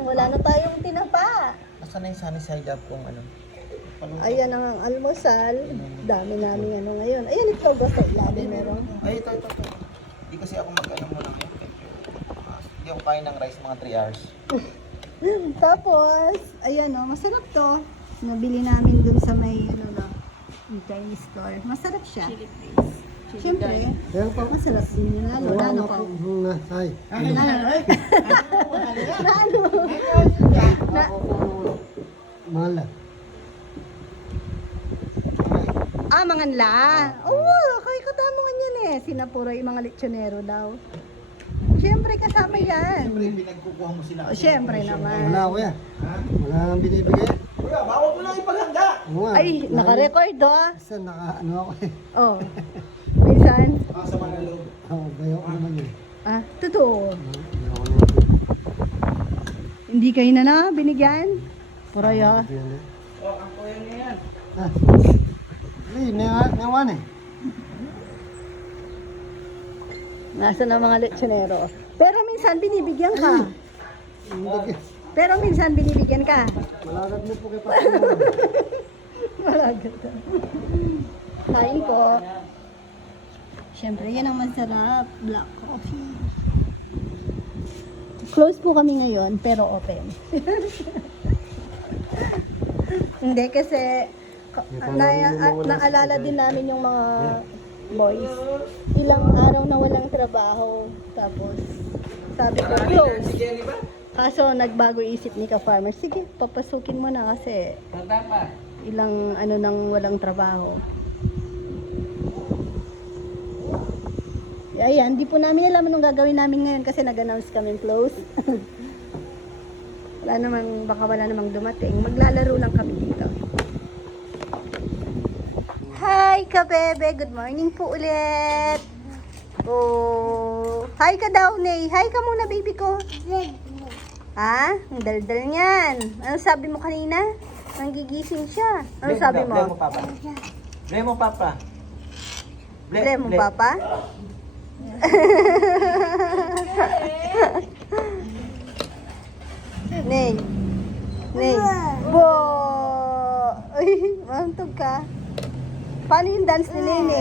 lang. Wala na tayong tinapa. Asan na yung sunny side up kung ano? Paluto. Ayan ang almusal. Dami namin ano ngayon. Ayan ito ba sa ilalim meron? Ay, ito, ito, ito. Hindi kasi ako mag-ano mo lang yun. Hindi ako kain ng rice mga 3 hours. Tapos, ayan o, masarap to. Nabili namin dun sa may, ano na, yung Chinese store. Masarap siya. Siyempre, masarap din yun. Lalo, lalo pa. Na, ay. Na ano? Na, Mahal na. ah, mga nla. Oo, kay katamongan yan eh. Sinapuro yung mga lechonero daw. Siyempre, kasama yan. Siyempre, pinagkukuha mo sila. Siyempre naman. Wala kuya. Wala nang binibigay. Kuya, bawal mo lang ipaghanda. Oo. Ay, nakarecord oh. Kasi naka, ano ako eh. Oh. Ah, sa mga loob. Oo, bayo ko naman yun. ah, totoo. Bayo ko naman. Hindi kayo na na binigyan? Puray ah. Eh. Oh, ang kuya niya yan. Ah. Ay, one eh. Nasa na mga lechonero. Pero minsan binibigyan ka. Pero minsan binibigyan ka. Malagad mo po kay Papa. Malagat. Kain ko. Siyempre, yan ang masarap. Black coffee. Close po kami ngayon, pero open. Hindi kasi ka- na, at naalala din namin yung mga boys. Ilang araw na walang trabaho. Tapos, sabi ko, close. Kaso nagbago isip ni ka-farmer, sige, papasukin mo na kasi ilang ano nang walang trabaho. Ayan, di po namin alam anong gagawin namin ngayon kasi nag-announce kami close. wala namang, baka wala namang dumating. Maglalaro lang kami dito. Hi, kabebe! Good morning po ulit! Oh, hi ka daw, Nay. Hi ka muna, baby ko. Ha? Ang daldal niyan. Ano sabi mo kanina? Nanggigising siya. Ano sabi Blame mo? mo, Papa. Blame mo, Papa. Ble mo, Papa? Ney. Ney. Bo! Ay, mantog ka. Paano yung dance ni Nene?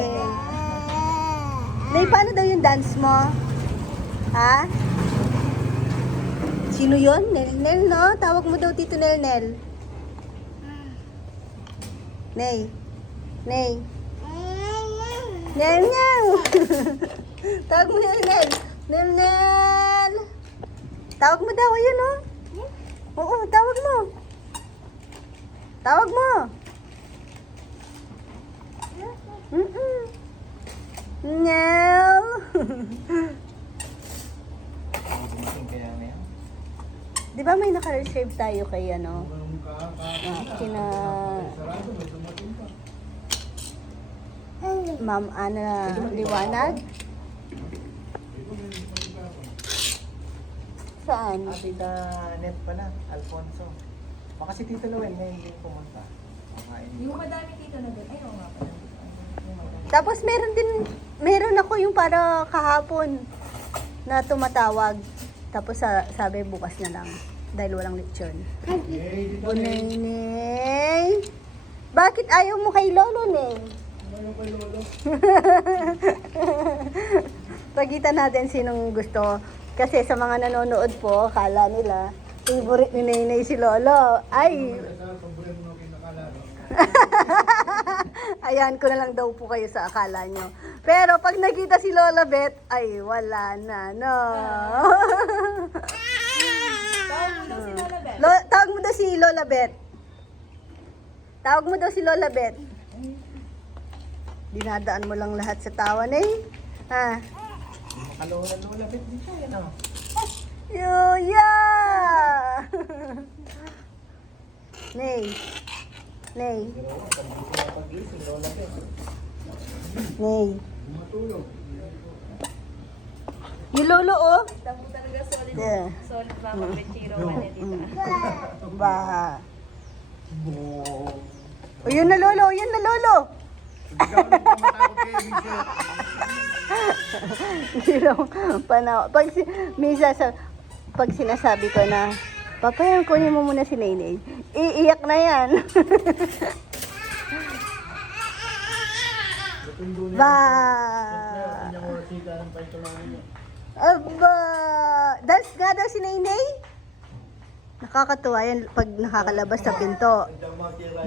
Ney, paano daw yung dance mo? Ha? Sino yon? Nel Nel, no? Tawag mo daw Tito Nel Nel. Ney. Ney. Nel Nel. Tawag mo Nel Nel. Nel Nel. Tawag mo daw, ayun oh. Oo, tawag mo. Tawag mo. Nel. Kaya na yan. Di ba may naka-reserve tayo kay ano? Ah, kina... Ma'am Ana Liwanag? Saan? Ah, tita Net pala, Alfonso. Baka si Tito Noel ngayon din pumunta. Makain. Yung madami dito na doon. Ayaw nga pala. Tapos meron din, meron ako yung para kahapon na tumatawag. Tapos sa, sabi bukas na lang dahil walang lechon. Bunay Bakit ayaw mo kay Lolo, Neng? Pagitan natin sinong gusto. Kasi sa mga nanonood po, kala nila, favorite ni Nenay si Lolo. Ay! Ayan ko na lang daw po kayo sa akala nyo. Pero pag nakita si Lola Bet, ay wala na, no. Tawag mo daw si Lola Beth. Lo, tawag mo daw si Lola Bet. Tawag mo daw si Lola Bet. Dinadaan mo lang lahat sa tawa na eh. Ha? Makalola-lola, bet din siya yan oh. Yuya! Nay. Nay. Nay. Yung lolo oh. Tamo talaga solid. Yeah. Solid mama Bechiro ka na dito. Ba. O yun na lolo, yun na lolo. Ikaw nang pumatakot kayo, Hirong panaw. Pag, si, minsan sa, pag sinasabi ko na, Papa, yan, kunin mo muna si Nainay. Iiyak na yan. ba. Aba. Dance nga daw si Nainay. Nakakatuwa yan pag nakakalabas sa pinto.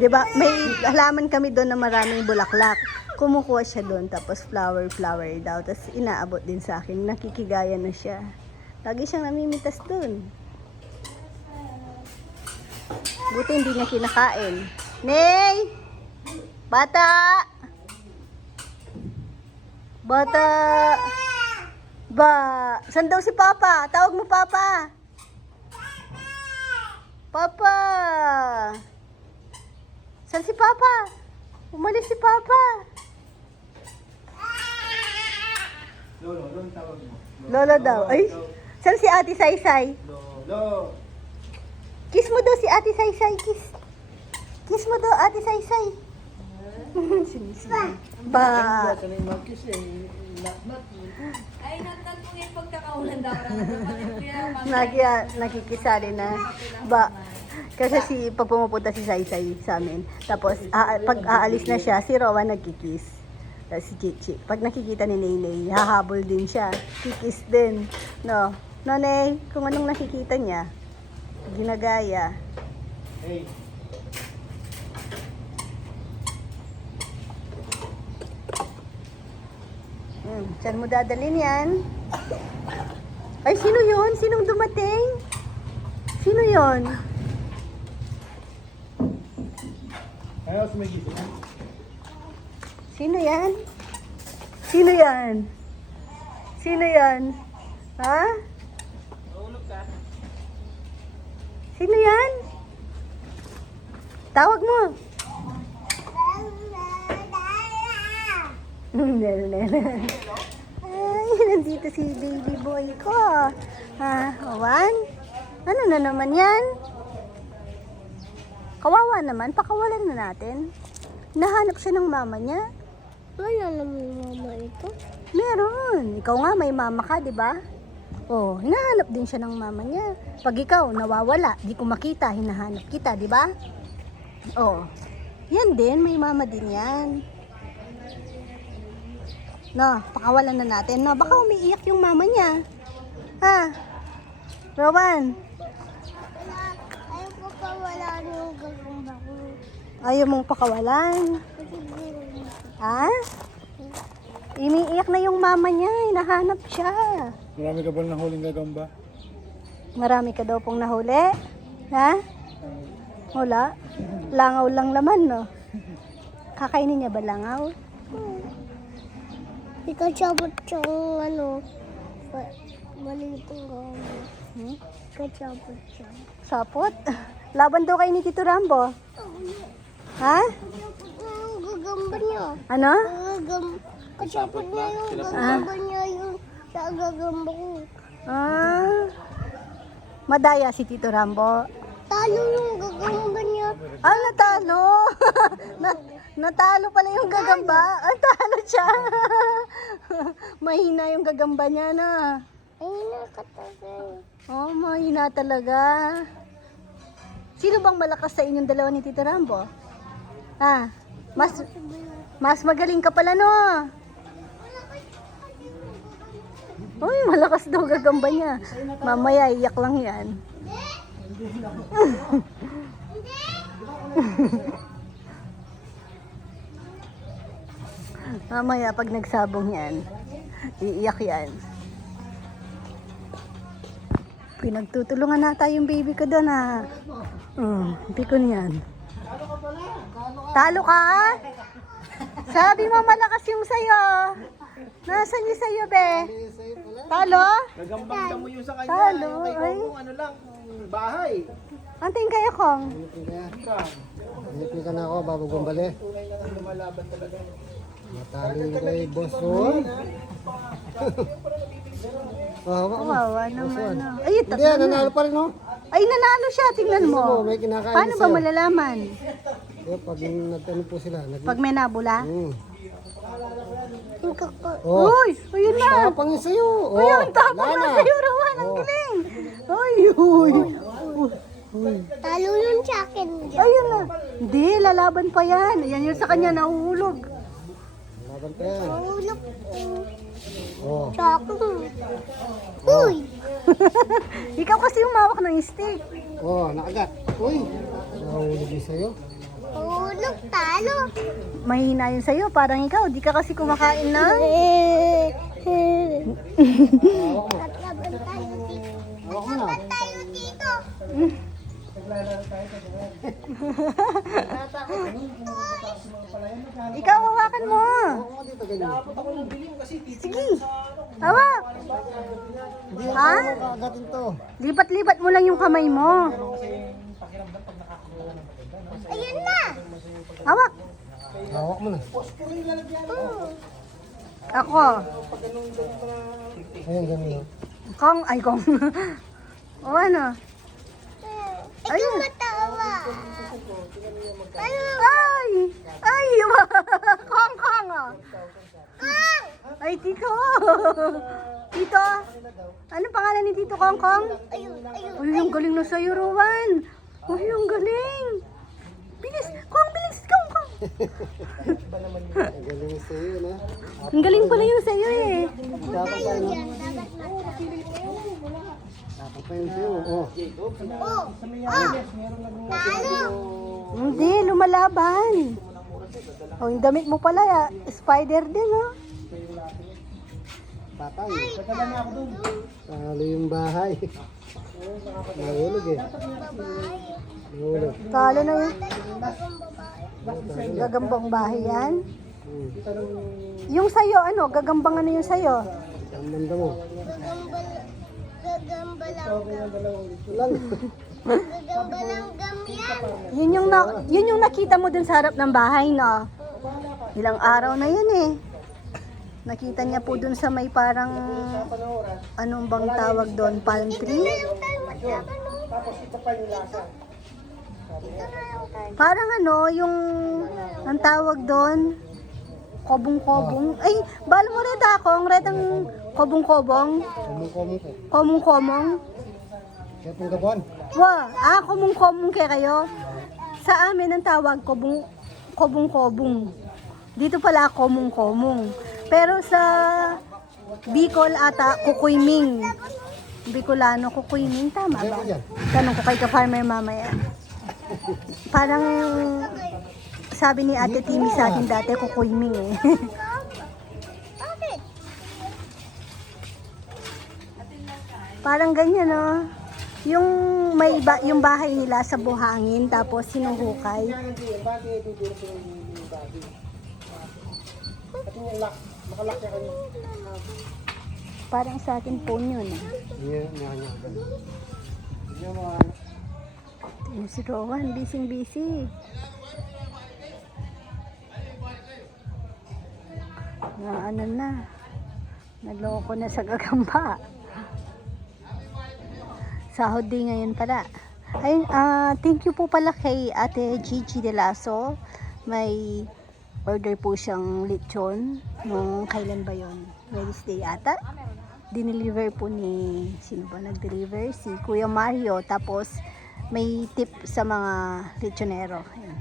'Di ba? May halaman kami doon na maraming bulaklak. Kumukuha siya doon tapos flower flower daw. Tapos inaabot din sa akin. Nakikigaya na siya. Lagi siyang namimitas doon. Buti hindi niya kinakain. Nay! Bata! Bata! Ba! San daw si Papa? Tawag mo Papa! Papa! San si Papa? Umalis si Papa. Lolo, lolo tawag mo. Lolo daw. Ay, san si Ate Saysay? Lolo. Kiss mo daw si Ate Saysay. Kiss. Kiss mo daw Ate Saysay. Sinisisi. Ba. Eh. Ay, nagtag po yung pagkakaulan daw. Ko. Nagya, nakikisali na. Ba. Kasi si, pag pumupunta si Saysay sa amin, tapos a- pag aalis na siya, si Rowan nagkikiss. Tapos si Chichi, pag nakikita ni Naynay, hahabol din siya. Kikiss din. No? No? Kung anong nakikita niya, ginagaya. Hey. Hmm, saan mo dadalhin yan? Ay, sino yun? Sinong dumating? Sino yun? Ayaw sumigil. Sino yan? Sino yan? Sino yan? Ha? Sino yan? Tawag mo. Ay, nandito si baby boy ko. Ha, Owan? Ano na naman yan? Kawawa naman, pakawalan na natin. Nahanap siya ng mama niya. Wala naman yung mama ito. Meron. Ikaw nga may mama ka, di ba? Oh, hinahanap din siya ng mama niya. Pag ikaw nawawala, di ko makita, hinahanap kita, di ba? Oh. Yan din, may mama din yan. No, pakawalan na natin. No, baka umiiyak yung mama niya. Ha? Rowan, Ayaw ko pa wala yung ko. ayaw mong pakawalan. Ha? Iniiyak na yung mama niya, hinahanap siya. Marami ka ba nahuling gagamba? Marami ka daw pong nahuli? Ha? Wala? Langaw lang laman, no? Kakainin niya ba langaw? Ikaw sabot siyang ano, maliit ang gagamba. Hmm? Ikaw sabot siya. Sapot? Laban daw kay ni Tito Rambo. Ha? Gagamba niya. Ano? Ang gagamba. Kasabot niya yung gagamba niya yung sa gagamba ko. Ah. Madaya si Tito Rambo. Talo yung gagamba niya. Ah, natalo. Na, natalo pala yung gagamba. Ah, talo siya. Mahina yung gagamba niya na. Ay, nakatagay. Oh, mahina talaga. Sino bang malakas sa inyong dalawa ni Tito Rambo? Ha? Mas, mas magaling ka pala, no? Uy, malakas daw gagamba niya. Mamaya, iyak lang yan. Mamaya, pag nagsabong yan, iiyak yan. Pinagtutulungan na yung baby ko doon ha. Hmm, pikon yan. Talo ka? Sabi mo malakas yung sayo. Nasaan yung sayo, be? Talo? Nagambang mo yung sa kanya. Talo, yung kay ay. Kong ano lang, bahay. Anting kayo, Kong. Hindi ka na ako, bago gumbali. Tunay lang ang lumalaban talaga. Matali kay boss oh. Wawa ka. Kawawa naman. no. Ay, Hindi, tatlo na. nanalo pa rin oh. Ay, nanalo siya. Tingnan mo. Paano ba malalaman? Eh, pag nagtanong po sila, nag... Pag may nabula? Kako. Oh, Uy, ayun na. tapang yun sa'yo. Oh, Ayun, tapos wala na sa'yo, Rowan. Ang Oh. galing. Ay, uy. Talo yun sa akin. Ayun na. Hindi, lalaban pa yan. Yan yung sa kanya nahuhulog. Laban pa yan. Mahulog Oh. sa akin. Uy! Ikaw kasi yung mawak ng stick. Oh, nakagat. Uy. Nahulog yun sa'yo. Mahulog, talo. Mahina yun sa'yo. Parang ikaw, di ka kasi kumakain na. Tatlaban tayo dito. Tatlaban tayo dito. Ikaw, hawakan mo. Sige. Hawak. Ha? Lipat-lipat mo lang yung kamay mo. Ayun na. Hawak. Hawak mo na. Ako. Ayun, ganun. Kong, ay kong. o ano? Ikaw Ayun. matawa. Ano? Ay! Ay! kong, kong. oh. Kang! Ay, tito. tito. Ano pangalan ni Tito Kong Kong? Ayun, ayun. Uy, ang galing na sa'yo, Rowan. Uy, ang galing. Bilis. Kong, bilis. Kong, Kong. Ang galing sa'yo, na. Ang galing pala yun sa'yo eh. Dapat pa yun. Dapat pa yun sa'yo. Oh. Oh! Oh! Talo! Hindi, lumalaban. Oh, yung damit mo pala, ah, spider din, oh. Patay. Talo yung bahay. Nahulog eh. Nahulog. Talo na yun. Gagambang bahay yan. Hmm. Yung sa'yo, ano? Gagambang ano yung sa'yo? Ang manda mo. Gagamba lang. Gagamba lang gam yan. Yun yung, na, yun yung nakita mo dun sa harap ng bahay, no? Ilang araw na yun eh. Nakita niya po dun sa may parang, anong bang tawag doon? Palm tree? Parang ano, yung, ang tawag doon, kobong-kobong. Ay, balo mo rin ako, ang retang kobong-kobong, komong-komong. Kaya pong gabuan. Wa, ah, komong-komong kaya kayo. Sa amin ang tawag kobong kobong-kobong. Dito pala komong-komong. Pero sa Bicol ata kukuyming. Bicolano kukuyming tama ba? Tanong ko kay ka-farmer mamaya. Parang sabi ni Ate Timmy sa akin dati kukuyming eh. Bakit? Parang ganyan no. Yung may ba, yung bahay nila sa buhangin tapos sinuhukay. Parang sa atin po yun. eh. Yan, yan, yan. Yan mga Yung si Rowan, busy busy. Na ano na. Naloko na sa gagamba. Sahod din ngayon pala. Ay, ah, thank you po pala kay Ate Gigi De Lasso. May order po siyang lechon. Nung kailan ba yon? Wednesday ata. Dineliver po ni, sino ba nag-deliver? Si Kuya Mario. Tapos, may tip sa mga lechonero. Ayan.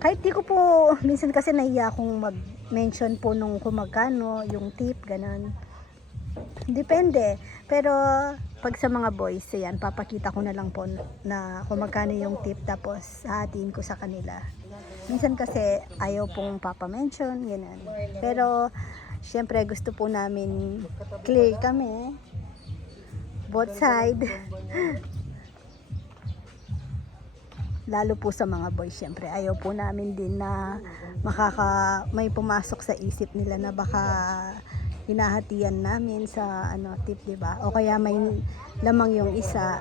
Kahit di ko po, minsan kasi nahiya akong mag-mention po nung kung magkano, yung tip, ganun. Depende. Pero, pag sa mga boys, ayan, papakita ko na lang po na kung magkano yung tip, tapos hahatiin ko sa kanila. Minsan kasi, ayaw pong papamention, ganun. Pero, syempre, gusto po namin clear kami. Both side. lalo po sa mga boys syempre ayaw po namin din na makaka may pumasok sa isip nila na baka hinahatian namin sa ano tip 'di ba o kaya may lamang yung isa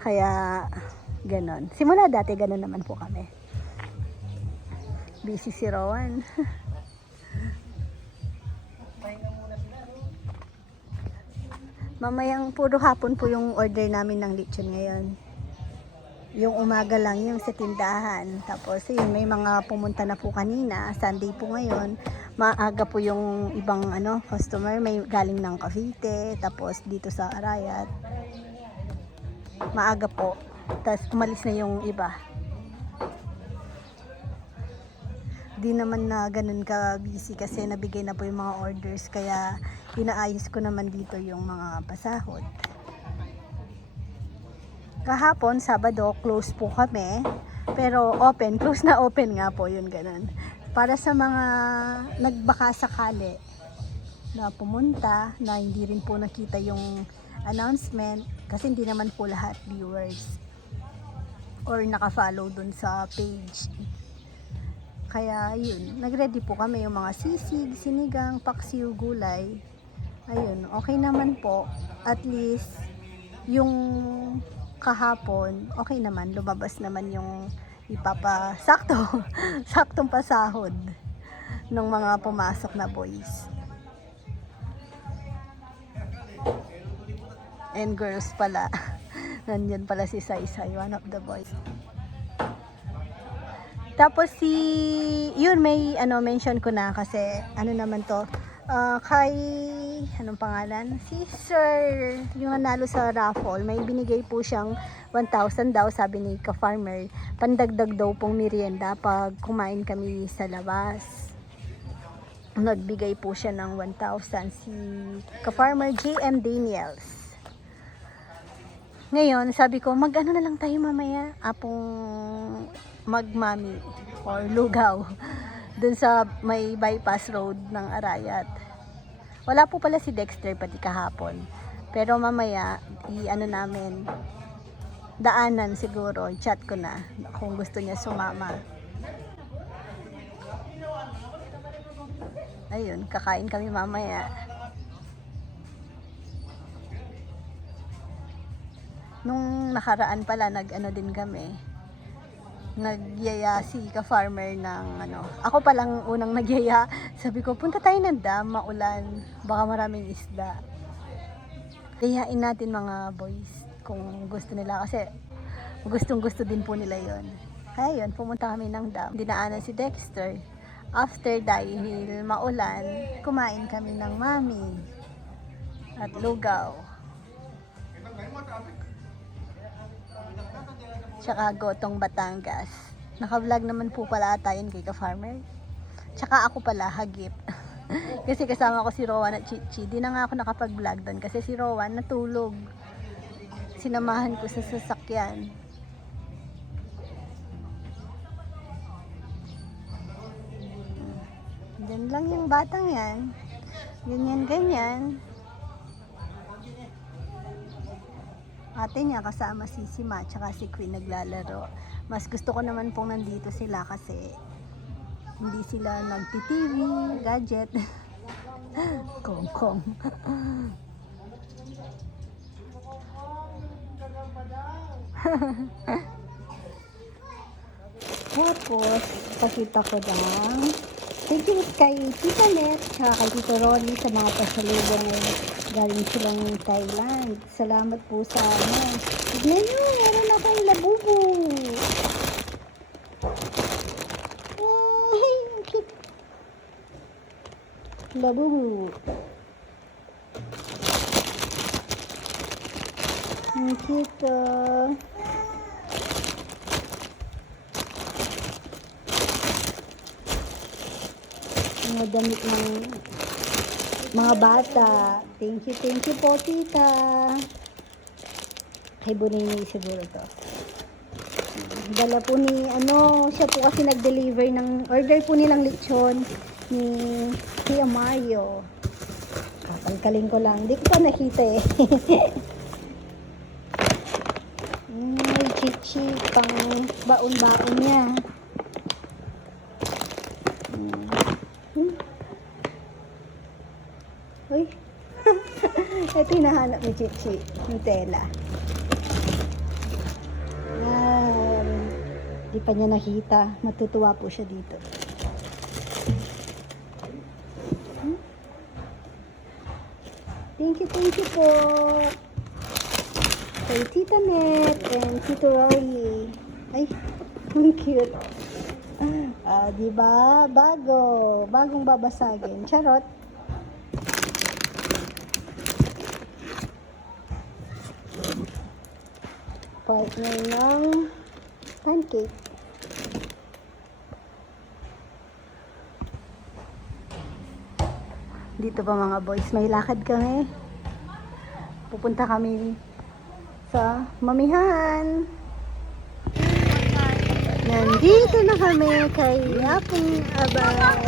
kaya ganon simula dati ganon naman po kami busy si Rowan Mamayang puro hapon po yung order namin ng lechon ngayon. Yung umaga lang yung sa tindahan. Tapos yun, may mga pumunta na po kanina. Sunday po ngayon. Maaga po yung ibang ano, customer. May galing ng Cavite. Tapos dito sa Arayat. Maaga po. Tapos umalis na yung iba. Di naman na ganun ka busy kasi nabigay na po yung mga orders. Kaya inaayos ko naman dito yung mga pasahod. Kahapon, Sabado, close po kami. Pero open, close na open nga po yun ganun. Para sa mga nagbaka sakali na pumunta, na hindi rin po nakita yung announcement, kasi hindi naman po lahat viewers or naka-follow dun sa page. Kaya yun, nagready po kami yung mga sisig, sinigang, paksiw, gulay. Ayun, okay naman po. At least, yung kahapon, okay naman, lumabas naman yung ipapasakto, saktong pasahod ng mga pumasok na boys. And girls pala. Nandyan pala si Saysay, one of the boys. Tapos si, yun may ano mention ko na kasi ano naman to, ah, kay, anong pangalan? Si Sir, yung nanalo sa raffle, may binigay po siyang 1,000 daw, sabi ni ka-farmer, pandagdag daw pong merienda pag kumain kami sa labas. Nagbigay po siya ng 1,000 si ka-farmer JM Daniels. Ngayon, sabi ko, mag-ano na lang tayo mamaya, apong magmami or lugaw dun sa may bypass road ng Arayat. Wala po pala si Dexter pati kahapon. Pero mamaya, i-ano namin, daanan siguro, chat ko na kung gusto niya sumama. Ayun, kakain kami mamaya. Nung nakaraan pala, nag-ano din kami, nagyaya si ka-farmer ng ano. Ako pa lang unang nagyaya. Sabi ko, punta tayo ng dam, maulan. Baka maraming isda. Yayain natin mga boys kung gusto nila kasi gustong gusto din po nila yon. Kaya yun, pumunta kami ng dam. Dinaanan si Dexter. After dahil maulan, kumain kami ng mami at lugaw. Tsaka Gotong Batangas. Naka-vlog naman po pala tayo kay ka-farmer. Tsaka ako pala, hagip. kasi kasama ko si Rowan at Chichi. Di na nga ako nakapag-vlog doon kasi si Rowan natulog. Sinamahan ko sa sasakyan. Diyan lang yung batang yan. Ganyan, ganyan. Ate niya kasama si Sima tsaka si Queen naglalaro. Mas gusto ko naman pong nandito sila kasi hindi sila nagti-TV, gadget. Kong kong. Tapos, pakita ko lang. Thank you kay Tita Net, tsaka kay Tito Ronnie sa mga pasalubong ngayon. Galing silang Thailand. Salamat po sa ano. Tignan nyo, meron akong labubo. Ay, ang. Labubo. Ang cute, ah. Mga damit ng mga bata. Thank you, thank you po, tita. Kay Bonini siguro to. Dala po ni, ano, siya po kasi nag-deliver ng, order po nilang lechon ni Tia Mario. Kakalkalin ko lang. Hindi ko pa nakita eh. Ay, chichi, pang baon-baon niya. Hinahanap ni Chichi. Yung tela. Yan. Di pa niya nakita. Matutuwa po siya dito. Hmm? Thank you, thank you po. Kay Tita Net and Tito Roy. Ay, ang cute. Ah, di ba? Bago. Bagong babasagin. Charot. Partner ng pancake. Dito pa mga boys, may lakad kami. Pupunta kami sa mamihan. Nandito na kami kay Apong Abad.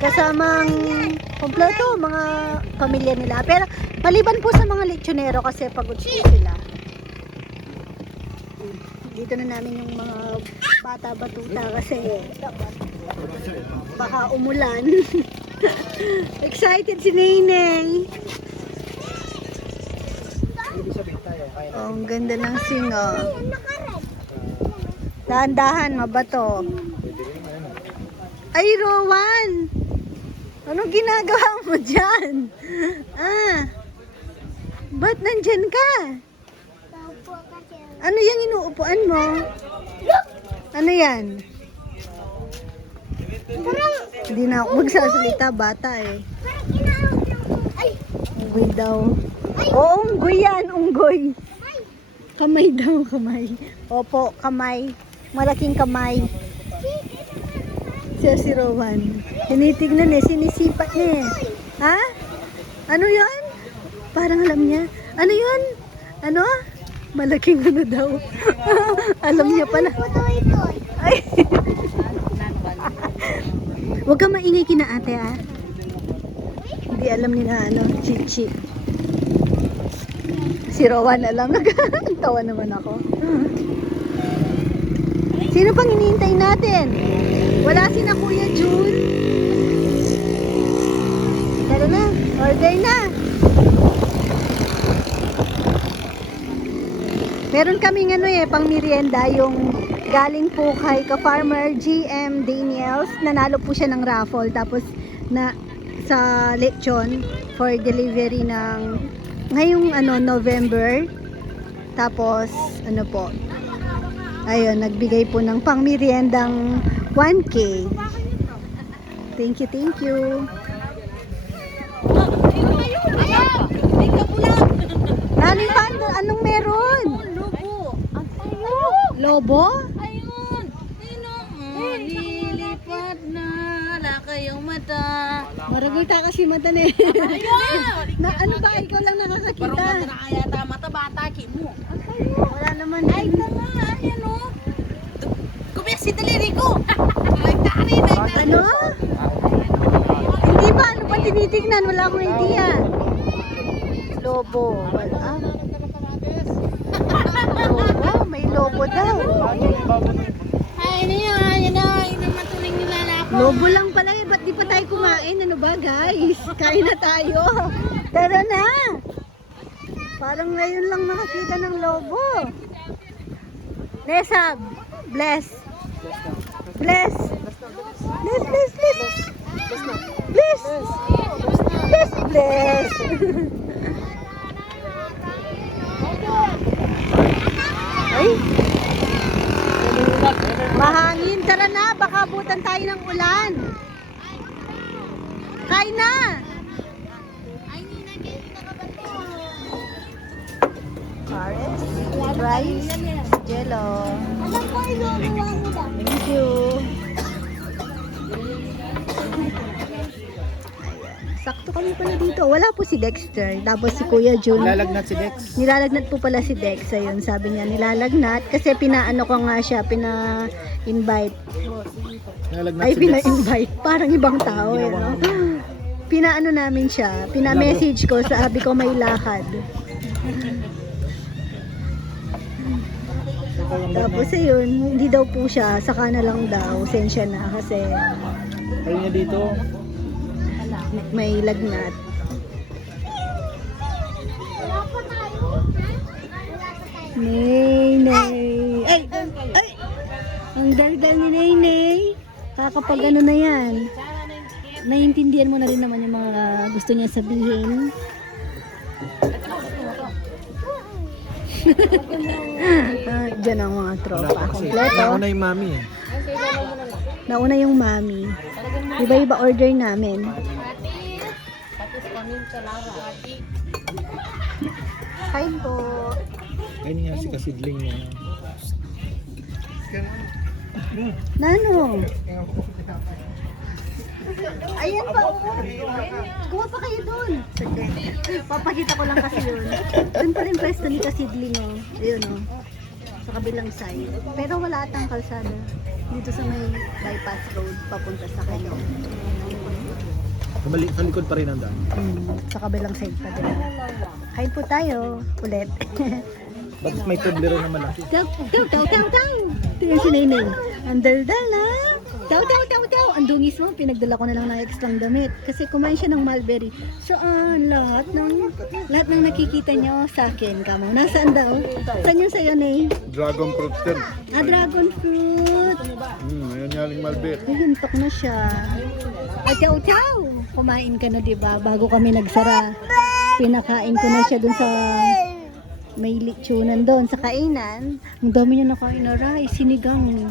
Kasamang kompleto mga pamilya nila. Pero maliban po sa mga lechonero kasi pagod sila. Dito na namin yung mga bata-batuta kasi baka umulan. Excited si Neneng. Oh, ang ganda ng singo. Dahan-dahan, mabato. Ay, Rowan! Anong ginagawa mo dyan? Ah, ba't nandyan ka? Ano yung inuupuan mo? Ano yan? Hindi na ako magsasalita, bata eh. Parang inaawat lang. Ay! Unggoy daw. Oo, unggoy yan, unggoy. Kamay daw, kamay. Opo, kamay. Malaking kamay. Siya si Rowan. Tinitignan eh, sinisipat niya eh. Ha? Ano yan? Parang alam niya. Ano yun? Ano? Malaking ano daw. alam niya pala. Ay. Huwag ka maingay kina ate ah. Hindi alam ni na ano, chichi. Si Rowan alam. Nagtawa naman ako. Sino pang hinihintay natin? Wala si na Kuya June. Tara na, order na. Meron kaming ano eh, pang merienda, yung galing po kay ka-farmer GM Daniels. Nanalo po siya ng raffle. Tapos na sa lechon for delivery ng ngayong ano November. Tapos ano po, ayun, nagbigay po ng pang meriendang 1K. Thank you, thank you. Ano ba? Anong meron? Lobo. Ayun. Sino? Oh, lilipad na. Wala kayong mata. Maragulta kasi mata na eh. Ayun. na, ano ba? Ikaw lang nakakakita. na kaya ta mata bata kimo. Wala naman. Ay, tama. Ayan o. Kumiyak si daliri ko. Ay, tari na. Ano? Hindi ba? Ano pa tinitignan? Wala akong idea. Lobo. Ah. Lobo? Daw. Ay, ano? Yan na. Yun ang matuling nilalako. Lobo lang pala eh. Ba't di pa tayo kumain? Ano ba guys? Kain na tayo. Tara na. Parang ngayon lang nakakita ng lobo. Nesab. Bless. Bless. Bless, bless, bless. Bless. Bless, bless. Ay. Tara na. Baka abutan tayo ng ulan. Kain na. Pares, rice, jello. Alam ko, inuuwa mo daw. Thank you. Sakto kami pala dito. Wala po si Dexter. Tapos si Kuya Jun. Lalagnat si Dex. Nilalagnat po pala si Dex. Ayun, sabi niya nilalagnat. Kasi pinaano ko nga siya, pina-invite. Lalagnat Ay, si pina-invite. Parang ibang tao eh, no? Pinaano namin siya. Pina-message ko, sabi ko may lakad. Tapos ayun, hindi daw po siya, saka na lang daw, sensya na kasi Ayun niya dito. May lagnat. Nay, nay. Ay, ay. Ang daldal ni Nay, nay. Kakapag ano na yan. Naiintindihan mo na rin naman yung mga gusto niya sabihin. Ah, Diyan ang mga tropa. Kompleto. Nauna yung mami eh. Nauna yung mami. Iba-iba order namin. Kain po. Ayun nga si kasidling niya. Nano? Ayan pa. oh. Kuha pa kayo doon. Papakita ko lang kasi yun. Doon pa rin pwesto ni Kasidling oh. Ayun oh. Sa kabilang side. Pero wala atang kalsada. Dito sa may bypass road papunta sa kayo. Mali, sa likod pa rin ang daan. Hmm, sa kabilang side pa din. Kain po tayo. Ulit. Ba't may tublero na malaki? Taw, taw, taw, taw, taw. Tingnan si Nainay. Ang daldal na. Taw, taw, taw, taw. Ang dungis mo. Pinagdala ko na lang ng extrang damit. Kasi kumain siya ng mulberry. Saan? Lahat ng, lahat ng nakikita niyo sa akin. Kamo. Nasaan daw? Saan yung sa'yo, Nay? Dragon fruit din. Ah, dragon fruit. Hmm, ayan yaling malbet. Ay, hintok na siya. Ay, chow, chow. Kumain ka na, di ba? Bago kami nagsara. Pinakain ko na siya dun sa may litsunan doon sa kainan. Ang dami niya nakain na rice, sinigang. No.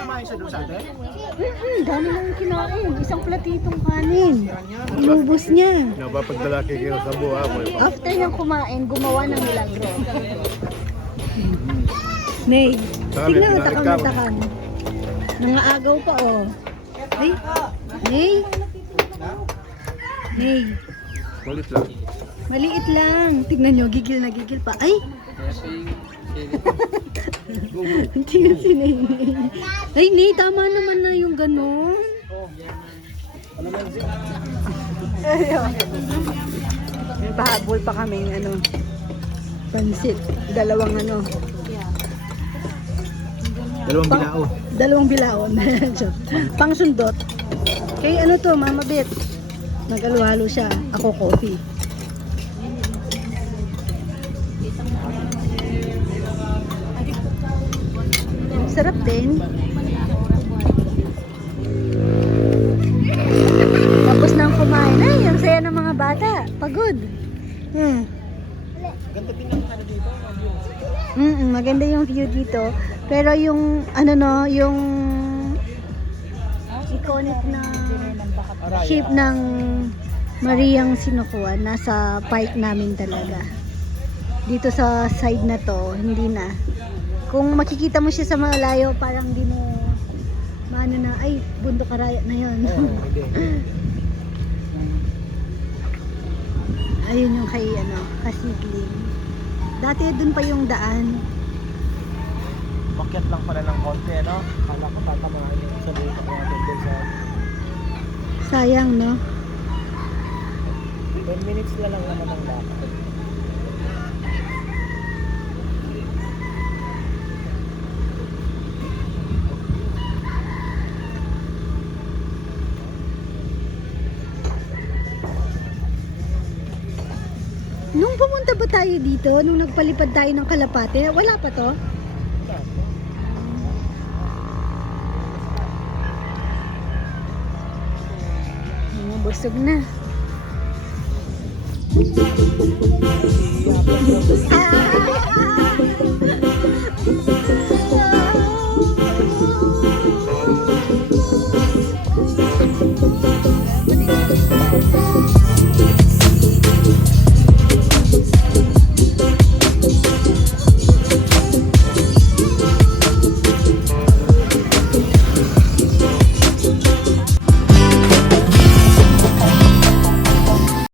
Kumain siya doon sa atin? Mm, dami lang kinain. Isang platitong kanin. Inubos niya. Napapagdala kay Kira sa buha ko. After niyang kumain, gumawa ng milagro. Nay, tingnan mo pinalik takam ka. na takam. Nangaagaw pa oh. Ay, Nay. Nay, Kulit lang. maliit lang. Tingnan niyo, gigil na gigil pa. Ay! Tingnan si Nay. Ay, Nay, tama naman na yung ganon. Pahabol pa kami ano pansit dalawang ano Dalawang bilao. dalawang bilaon pang sundot. Kay ano to mama bet nagalo-halo siya. Ako coffee. Sarap din. Tapos nang kumain. Ay ang saya ng mga bata. Pagod. Hmm. Ganda din ang ano dito. Mm, maganda yung view dito. Pero yung ano no, yung iconic na shape ng Mariang Sinukuan nasa park namin talaga. Dito sa side na to, hindi na. Kung makikita mo siya sa malayo, parang di mo maano na, ay, bundok karaya na yon. Hindi. Ayun yung kay ano, kasidling. Dati dun pa yung daan. Makyat lang pala ng konti, no? Kala ko tatamaan yung sa dito ko natin doon sa... Sayang, no? 10 minutes na lang naman ang lakad. Nung pumunta ba tayo dito, nung nagpalipad tayo ng Kalapate, wala pa to? Busog na. Ah!